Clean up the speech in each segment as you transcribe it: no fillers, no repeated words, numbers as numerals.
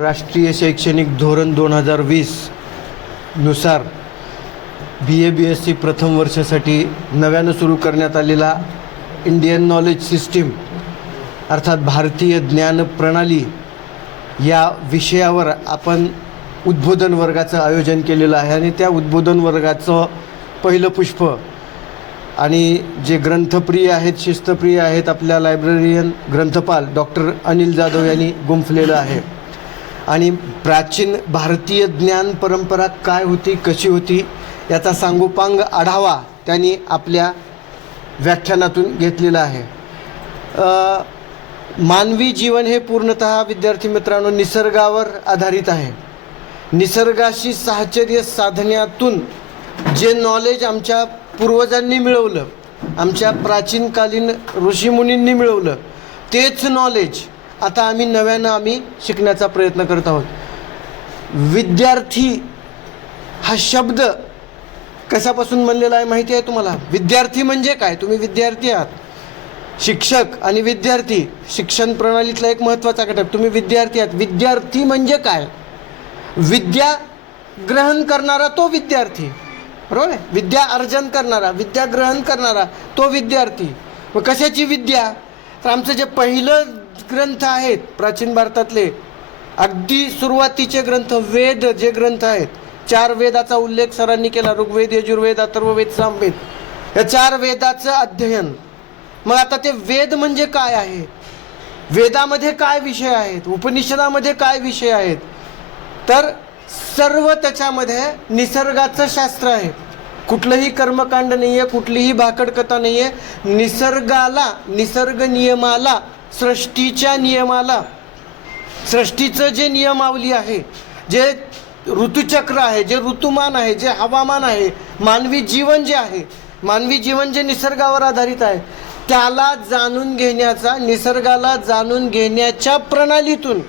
राष्ट्रीय शैक्षणिक धोरण 2020 नुसार BA-BSc प्रथम वर्षासाठी नव्यानं सुरू करण्यात आलेला इंडियन नॉलेज सिस्टीम अर्थात भारतीय ज्ञान प्रणाली या विषयावर आपण उद्बोधन वर्गाचं आयोजन केलेलं आहे आणि त्या उद्बोधन वर्गाचं पहिलं पुष्प आणि जे ग्रंथप्रिय आहेत, शिस्तप्रिय आहेत, आपल्या लायब्ररियन ग्रंथपाल डॉक्टर अनिल जाधव यांनी गुंफलेलं आहे. आणि प्राचीन भारतीय ज्ञान परंपरा काय होती, कशी होती याचा सांगोपांग आढावा त्यांनी आपल्या व्याख्यानातून घेतलेला आहे. मानवी जीवन हे पूर्णतः विद्यार्थी मित्रांनो निसर्गावर आधारित आहे. निसर्गाशी साहचर्य साधण्यातून जे नॉलेज आमच्या पूर्वजांनी मिळवलं, आमच्या प्राचीनकालीन ऋषीमुनींनी मिळवलं, तेच नॉलेज आता आम्ही नव्यानं शिकण्याचा प्रयत्न करत आहोत. विद्यार्थी हा शब्द कशापासून बनलेला आहे माहिती आहे तुम्हाला? विद्यार्थी म्हणजे काय? तुम्ही विद्यार्थी आहात. शिक्षक आणि विद्यार्थी शिक्षण प्रणालीतला एक महत्त्वाचा घटक. तुम्ही विद्यार्थी आहात. विद्यार्थी म्हणजे काय? विद्या ग्रहण करणारा तो विद्यार्थी, बरोबर आहे. विद्या अर्जन करणारा, विद्या ग्रहण करणारा तो विद्यार्थी. व कशाची विद्या? तर आमचं जे पहिलं ग्रंथ आहेत प्राचीन भारतातले, अगदी सुरुवातीचे ग्रंथ वेद जे ग्रंथ आहेत, 4 वेदाचा उल्लेख सरांनी केला. ऋग्वेद, यजुर्वेद, अथर्ववेद, सामवेद, या 4 वेदाचं अध्ययन. मग आता ते वेद म्हणजे काय आहे, वेदामध्ये काय विषय आहेत, उपनिषदामध्ये काय विषय आहेत, तर सर्व त्याच्यामध्ये निसर्गाचं शास्त्र आहे. कुठलंही कर्मकांड नाही आहे, कुठलीही भाकड कथा नाही आहे. निसर्गाला, निसर्ग नियमाला, सृष्टीच्या नियमाला, सृष्टीचं जे नियमावली आहे, जे ऋतुचक्र आहे, जे ऋतुमान आहे, जे हवामान आहे, मानवी जीवन जे आहे, मानवी जीवन जे निसर्गावर आधारित आहे, त्याला जाणून घेण्याचा, निसर्गाला जाणून घेण्याच्या प्रणालीतून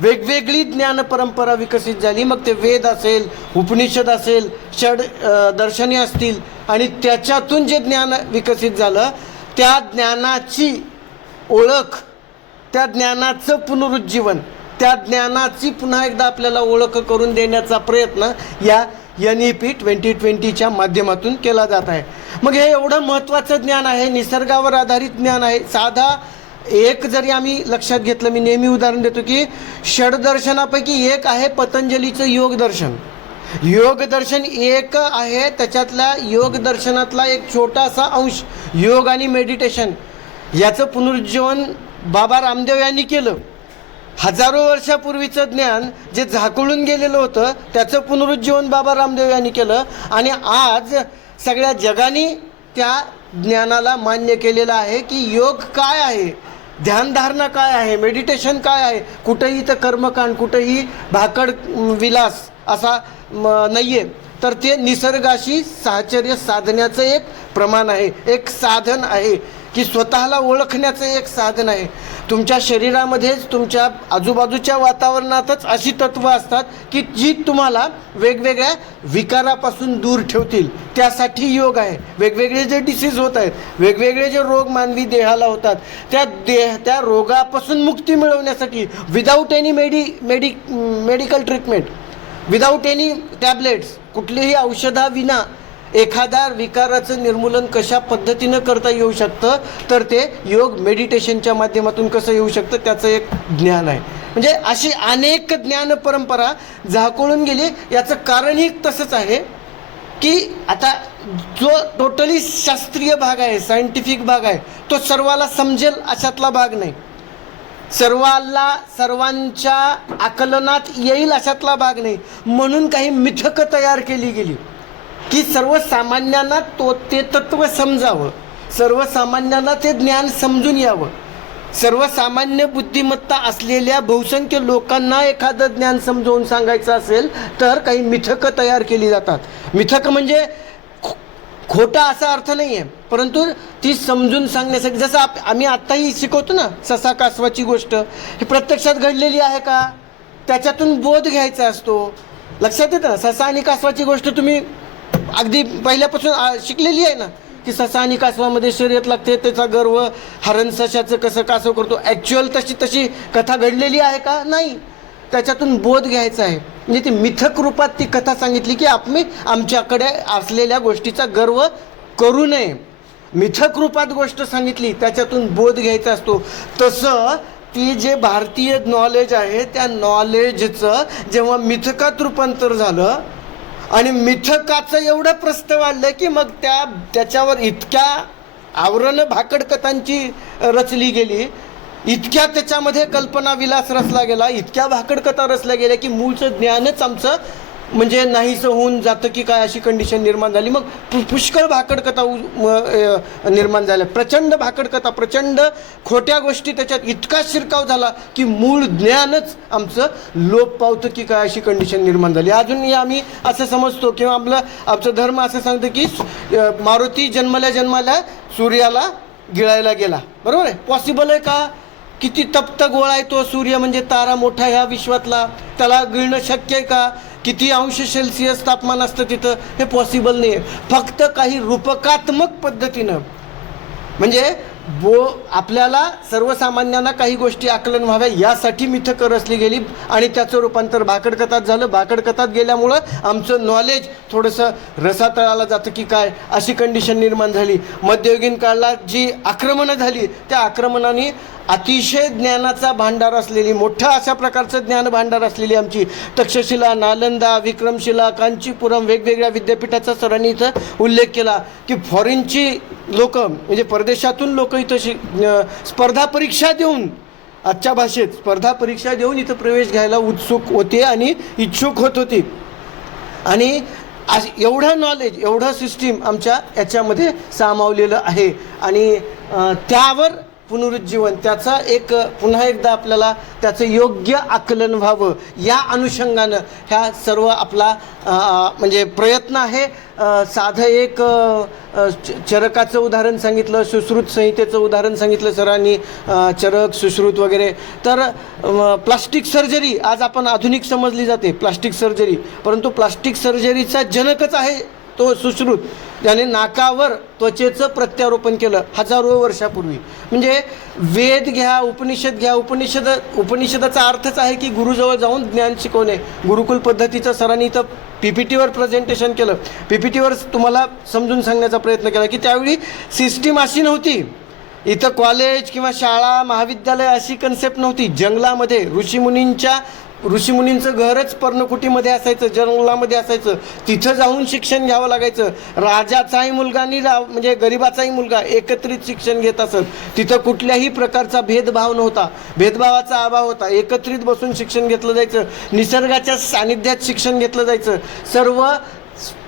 वेगवेगळी ज्ञान परंपरा विकसित झाली. मग ते वेद असेल, उपनिषद असेल, षड दर्शने असतील, आणि त्याच्यातून जे ज्ञान विकसित झालं त्या ज्ञानाची ओळख, त्या ज्ञानाचं पुनरुज्जीवन, त्या ज्ञानाची पुन्हा एकदा आपल्याला ओळख करून देण्याचा प्रयत्न या NEP 2020च्या माध्यमातून केला जात आहे. मग हे एवढं महत्त्वाचं ज्ञान आहे, निसर्गावर आधारित ज्ञान आहे. साधा एक जरी आम्ही लक्षात घेतलं, मी नेहमी उदाहरण देतो की षडदर्शनापैकी एक आहे पतंजलीचं योगदर्शन. योगदर्शन एक आहे, त्याच्यातल्या योगदर्शनातला एक छोटासा अंश योग आणि मेडिटेशन याचं पुनरुज्जीवन बाबा रामदेव यांनी केलं. हजारो वर्षापूर्वीचं ज्ञान जे झाकळून गेलेलं होतं त्याचं पुनरुज्जीवन बाबा रामदेव यांनी केलं. आणि आज सगळ्या जगाने त्या ज्ञानाला मान्य केलेलं आहे की योग काय आहे, ध्यानधारणा काय आहे, मेडिटेशन काय आहे. कुठंही तर कर्मकांड, कुठंही भाकड विलास असा नाही आहे, तर ते निसर्गाशी साहचर्य साधण्याचं एक प्रमाण आहे, एक साधन आहे, की स्वतःला ओळखण्याचं एक साधन आहे. तुमच्या शरीरामध्येच, तुमच्या आजूबाजूच्या वातावरणातच अशी तत्त्व असतात की जी तुम्हाला वेगवेगळ्या विकारापासून दूर ठेवतील. त्यासाठी योग आहे. वेगवेगळे जे डिसीज होत आहेत, वेगवेगळे जे रोग मानवी देहाला होतात, त्या रोगापासून मुक्ती मिळवण्यासाठी without any medical treatment, without any tablets, कुठलीही औषधाविना एखाद्या विकाराचं निर्मूलन कशा पद्धतीनं करता येऊ शकतं, तर ते योग मेडिटेशनच्या माध्यमातून कसं येऊ शकतं त्याचं एक ज्ञान आहे. म्हणजे अशी अनेक ज्ञान परंपरा झाकोळून गेली. याचं कारणही तसंच आहे की आता जो टोटली शास्त्रीय भाग आहे, सायंटिफिक भाग आहे, तो सर्वाला समजेल अशातला भाग नाही, सर्वांच्या आकलनात येईल अशातला भाग नाही. म्हणून काही मिथकं तयार केली गेली की सर्वसामान्यांना ते तत्त्व समजावं, सर्वसामान्यांना ते ज्ञान समजून यावं. सर्वसामान्य बुद्धिमत्ता असलेल्या बहुसंख्य लोकांना एखादं ज्ञान समजावून सांगायचं असेल तर काही मिथकं तयार केली जातात. मिथक म्हणजे खोटा असा अर्थ नाही आहे, परंतु ती समजून सांगण्यासाठी, जसं आम्ही आत्ताही शिकवतो ना ससा कासवाची गोष्ट, ही प्रत्यक्षात घडलेली आहे का, त्याच्यातून बोध घ्यायचा असतो. लक्षात येतं ना, ससा आणि कासवाची गोष्ट तुम्ही अगदी पहिल्यापासून शिकलेली आहे ना, की ससा आणि कासवामध्ये शर्यत लागते, त्याचा गर्व, हरण सशाचं कसं कासव करतो. ॲक्च्युअल तशी कथा घडलेली आहे का? नाही. त्याच्यातून बोध घ्यायचा आहे. म्हणजे ती मिथक रूपात ती कथा सांगितली की आमच्याकडे असलेल्या गोष्टीचा गर्व करू नये. मिथक रूपात गोष्ट सांगितली, त्याच्यातून बोध घ्यायचा असतो. तसं ती जे भारतीय नॉलेज आहे त्या नॉलेजचं जेव्हा मिथकात रूपांतर झालं आणि मिथकाचं एवढं प्रस्थ वाढलं की मग त्याच्यावर इतक्या आवरण भाकड कथांची रचली गेली, इतक्या त्याच्यामध्ये कल्पना विलास रचला गेला, इतक्या भाकड कथा रचल्या गेल्या की मूळचं ज्ञानच आमचं म्हणजे नाहीसं होऊन जातं की काय, अशी कंडिशन निर्माण झाली. मग पुष्कळ भाकड कथा निर्माण झाल्या, प्रचंड भाकड कथा, प्रचंड खोट्या गोष्टी, त्याच्यात इतका शिरकाव झाला की मूळ ज्ञानच आमचं लोप पावतं की काय, अशी कंडिशन निर्माण झाली. अजूनही आम्ही असं समजतो किंवा आमचं धर्म असं सांगतं की मारुती जन्मल्या सूर्याला गिळायला गेला. बरोबर आहे? पॉसिबल आहे का? किती तप्त गोळा आहे तो सूर्य, म्हणजे तारा मोठा ह्या विश्वातला, त्याला गिळणं शक्य आहे का? किती अंश सेल्सिअस तापमान असतं तिथं? हे पॉसिबल नाही आहे. फक्त काही रूपकात्मक पद्धतीनं म्हणजे आपल्याला सर्वसामान्यांना काही गोष्टी आकलन व्हाव्या यासाठी मिथकं रचली गेली आणि त्याचं रूपांतर भाकडकथात झालं. भाकडकथात गेल्यामुळं आमचं नॉलेज थोडंसं रसातळाला जातं की काय, अशी कंडिशन निर्माण झाली. मध्ययुगीन काळात जी आक्रमणं झाली त्या आक्रमणाने अतिशय ज्ञानाचा भांडार असलेली, मोठ्या अशा प्रकारचं ज्ञान भांडार असलेली आमची तक्षशिला, नालंदा, विक्रमशिला, कांचीपुरम, वेगवेगळ्या विद्यापीठाचा सरांनी इथं उल्लेख केला की फॉरेनची लोक म्हणजे परदेशातून लोक इथं स्पर्धा परीक्षा देऊन, आजच्या भाषेत स्पर्धा परीक्षा देऊन इथं प्रवेश घ्यायला उत्सुक होते आणि इच्छुक होत होती. आणि एवढं नॉलेज, एवढं सिस्टीम आमच्या याच्यामध्ये सामावलेलं आहे. आणि त्यावर पुनरुज्जीवन, त्याचा एक पुन्हा एकदा आपल्याला त्याचं योग्य आकलन व्हावं या अनुषंगानं ह्या सर्व आपला म्हणजे प्रयत्न आहे. साधं एक चरकाचं उदाहरण सांगितलं, सुश्रुत संहितेचं उदाहरण सांगितलं सरांनी, चरक, सुश्रुत वगैरे. तर प्लास्टिक सर्जरी आज आपण आधुनिक समजली जाते प्लास्टिक सर्जरी, परंतु प्लास्टिक सर्जरीचा जनकच आहे तो सुश्रुत, त्याने नाकावर त्वचेचं प्रत्यारोपण केलं हजारो वर्षापूर्वी. म्हणजे वेद घ्या, उपनिषद घ्या, उपनिषदाचा अर्थच आहे की गुरुजवळ जाऊन ज्ञान शिकवणे. गुरुकुल पद्धतीचं सरांनी इथं PPTवर प्रेझेंटेशन केलं, PPTवर तुम्हाला समजून सांगण्याचा प्रयत्न केला की त्यावेळी सिस्टीम अशी नव्हती. इथं कॉलेज किंवा शाळा, महाविद्यालय अशी कन्सेप्ट नव्हती. जंगलामध्ये ऋषीमुनींचं घरच पर्णकुटीमध्ये असायचं, जंगलामध्ये असायचं. तिथं जाऊन शिक्षण घ्यावं लागायचं. राजाचाही मुलगा आणि म्हणजे गरिबाचाही मुलगा एकत्रित शिक्षण घेत असत. तिथं कुठल्याही प्रकारचा भेदभाव नव्हता, भेदभावाचा अभाव होता. एकत्रित बसून शिक्षण घेतलं जायचं, निसर्गाच्या सानिध्यात शिक्षण घेतलं जायचं. सर्व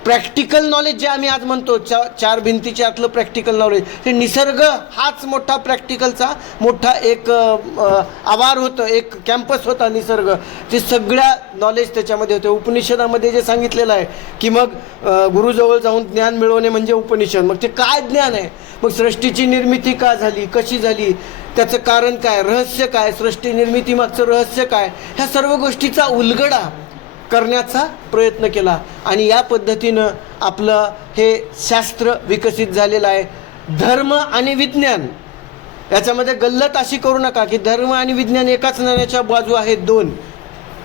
प्रॅक्टिकल नॉलेज जे आम्ही आज म्हणतो, चार भिंतीच्या आतलं प्रॅक्टिकल नॉलेज, हे निसर्ग हाच मोठा प्रॅक्टिकलचा मोठा एक आवार होतं, एक कॅम्पस होता निसर्ग. ते सगळ्या नॉलेज त्याच्यामध्ये होते. उपनिषदामध्ये जे सांगितलेलं आहे की मग गुरुजवळ जाऊन ज्ञान मिळवणे म्हणजे उपनिषद. मग ते काय ज्ञान आहे? मग सृष्टीची निर्मिती का झाली, कशी झाली, त्याचं कारण काय, रहस्य काय, सृष्टी निर्मितीमागचं रहस्य काय, ह्या सर्व गोष्टीचा उलगडा करण्याचा प्रयत्न केला. आणि या पद्धतीनं आपलं हे शास्त्र विकसित झालेलं आहे. धर्म आणि विज्ञान याच्यामध्ये गल्लत अशी करू नका की धर्म आणि विज्ञान एकाच नाण्याच्या बाजू आहेत, दोन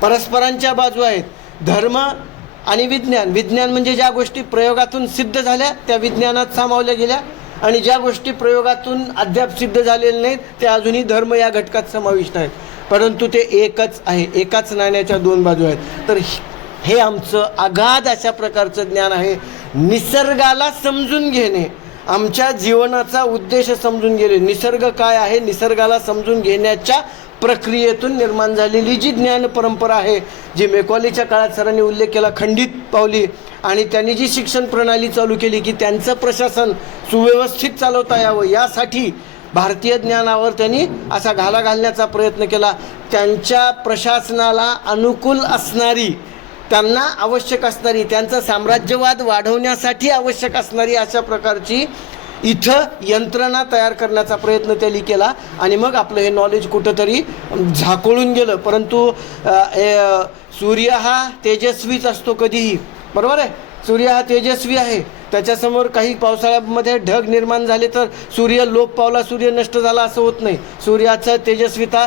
परस्परांच्या बाजू आहेत. धर्म आणि विज्ञान म्हणजे ज्या गोष्टी प्रयोगातून सिद्ध झाल्या त्या विज्ञानात सामावल्या गेल्या, आणि ज्या गोष्टी प्रयोगातून अद्याप सिद्ध झालेल्या नाहीत त्या अजूनही धर्म या घटकात समाविष्ट आहेत. परंतु ते एकच आहे, एकाच नाण्याच्या दोन बाजू आहेत. तर हे आमचं अगाध अशा प्रकारचं ज्ञान आहे. निसर्गाला समजून घेणे, आमच्या जीवनाचा उद्देश समजून घेणे. निसर्ग काय आहे, निसर्गाला समजून घेण्याच्या प्रक्रियेतून निर्माण झालेली जी ज्ञान परंपरा आहे, जी मेकॉलीच्या काळात सरांनी उल्लेख केला, खंडित पावली, आणि त्यांनी जी शिक्षण प्रणाली चालू केली की त्यांचं प्रशासन सुव्यवस्थित चालवता यावं यासाठी भारतीय ज्ञानावर त्यांनी असा घाला घालण्याचा प्रयत्न केला. त्यांच्या प्रशासनाला अनुकूल असणारी, त्यांना आवश्यक असणारी, त्यांचा साम्राज्यवाद वाढवण्यासाठी आवश्यक असणारी अशा प्रकारची इथं यंत्रणा तयार करण्याचा प्रयत्न त्यांनी केला. आणि मग आपलं हे नॉलेज कुठंतरी झाकोळून गेलं. परंतु सूर्य हा तेजस्वीच असतो कधीही, बरोबर आहे? सूर्य हा तेजस्वी आहे. त्याच्यासमोर काही पावसाळ्यामध्ये ढग निर्माण झाले तर सूर्य लोप पावला, सूर्य नष्ट झाला असं होत नाही. सूर्याचा तेजस्विता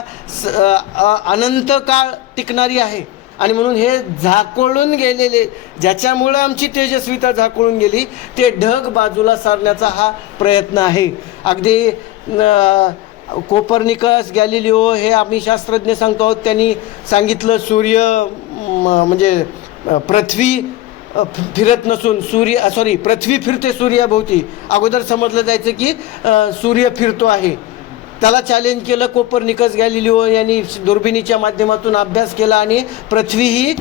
अनंत काळ टिकणारी आहे. आणि म्हणून हे झाकोळून गेलेले, ज्याच्यामुळं आमची तेजस्विता झाकोळून गेली, ते ढग बाजूला सारण्याचा हा प्रयत्न आहे. अगदी कोपर्निकस, गॅलिलिओ हे आम्ही शास्त्रज्ञ सांगतो आहोत, त्यांनी सांगितलं सूर्य म्हणजे पृथ्वी फिरत नसून पृथ्वी फिरते सूर्याभोवती. अगोदर समजलं जायचं की सूर्य फिरतो आहे. त्याला चॅलेंज केलं कोपर्निकस, गॅलिलिओ यांनी दुर्बिणीच्या माध्यमातून अभ्यास केला आणि पृथ्वी ही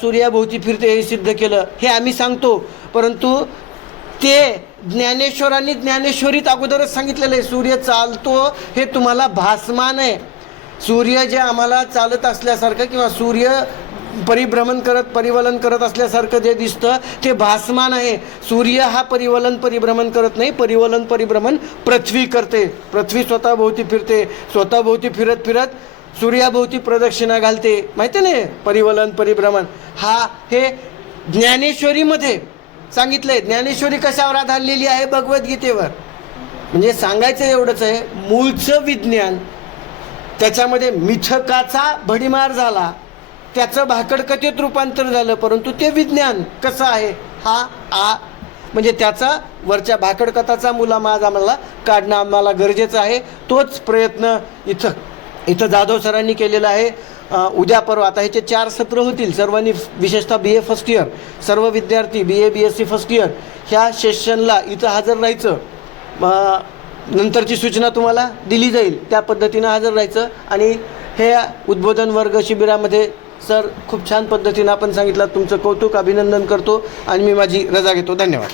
सूर्याभोवती फिरते हे सिद्ध केलं. हे आम्ही सांगतो, परंतु ते ज्ञानेश्वरांनी ज्ञानेश्वरीत अगोदरच सांगितलेलं आहे, सूर्य चालतो हे तुम्हाला भासमान आहे. सूर्य जे आम्हाला चालत असल्यासारखं किंवा सूर्य परिभ्रमण परिवलन करत असल्यासारखं जे दिसतं ते भासमान आहे. सूर्य हा परिभ्रमण करत नाही, परिभ्रमण पृथ्वी करते. पृथ्वी स्वतःभोवती फिरते, स्वतःभोवती फिरत फिरत सूर्याभोवती प्रदक्षिणा घालते. माहिती नाही परिभ्रमण हे ज्ञानेश्वरीमध्ये सांगितलंय. ज्ञानेश्वरी कशावर आधारलेली आहे? भगवद्गीतेवर. म्हणजे सांगायचं एवढंच आहे, मूळचं विज्ञान त्याच्यामध्ये मिथकाचा भडीमार झाला, त्याचं भाकडकथेत रूपांतर झालं, परंतु ते विज्ञान कसं आहे म्हणजे त्याचा वरच्या भाकडकथाचा मुलामाज आम्हाला काढणं आम्हाला गरजेचं आहे. तोच प्रयत्न इथं जाधव सरांनी केलेला आहे. उद्या परवा आता ह्याचे 4 सत्र होतील. सर्वांनी विशेषतः BA फर्स्ट इयर सर्व विद्यार्थी BA BSc फर्स्ट इयर ह्या सेशनला इथं हजर राहायचं. नंतरची सूचना तुम्हाला दिली जाईल, त्या पद्धतीनं हजर राहायचं. आणि हे उद्बोधन वर्ग शिबिरामध्ये सर खूप छान पद्धतीनं आपण सांगितलं. तुमचं कौतुक, अभिनंदन करतो आणि मी माझी रजा घेतो. धन्यवाद.